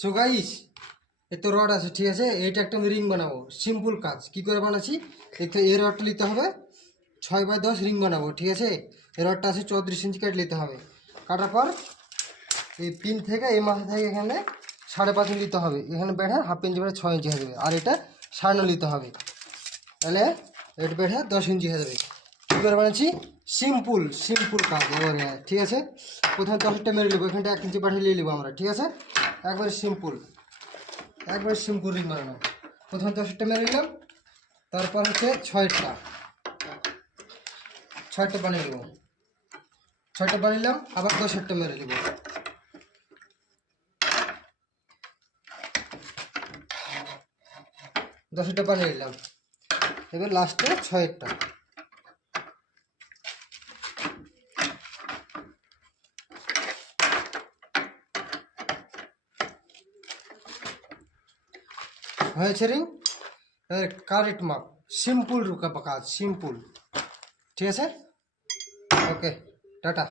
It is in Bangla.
সো গাইস, এই তো রড আছে, ঠিক আছে। এইটা একটা আমি রিং বানাবো, সিম্পল কাজ। কি করে বানাচ্ছি, এই রডটা নিতে হবে 6x10 রিং বানাবো, ঠিক আছে। এই রডটা আছে 34 ইঞ্চি কেটে নিতে হবে। কাটার পর এই পিন থেকে এই মাথা থেকে এখানে 5.5 ইঞ্চি নিতে হবে, এখানে বেড়ে হাফ ইঞ্চি বেড়ে 6 ইঞ্চি হয়ে যাবে। আর এটা 9.5 নিতে হবে, তাহলে এটা বেড়ে 10 ইঞ্চি হয়ে যাবে। কী করে বানাচ্ছি, সিম্পল কাজ এবারে, ঠিক আছে। প্রথমে 10টা মেরে নেবো, এখানটা 1 ইঞ্চি পাঠিয়ে নিয়ে নেবো আমরা, ঠিক আছে। একবারে সিম্পল রিং বানানো। প্রথমে 10টা মেরে নিলাম, তারপর হচ্ছে 6টা বানিয়ে নেবো। 6টা বানিয়ে নিলাম, আবার 10টা মেরে নেবো। 10টা বানিয়ে নিলাম, এবার লাস্টে 6টা। হয়েছে রিং। কারেক্ট মাপ, সিম্পল কাজ, সিম্পল, ঠিক আছে। ওকে, টাটা।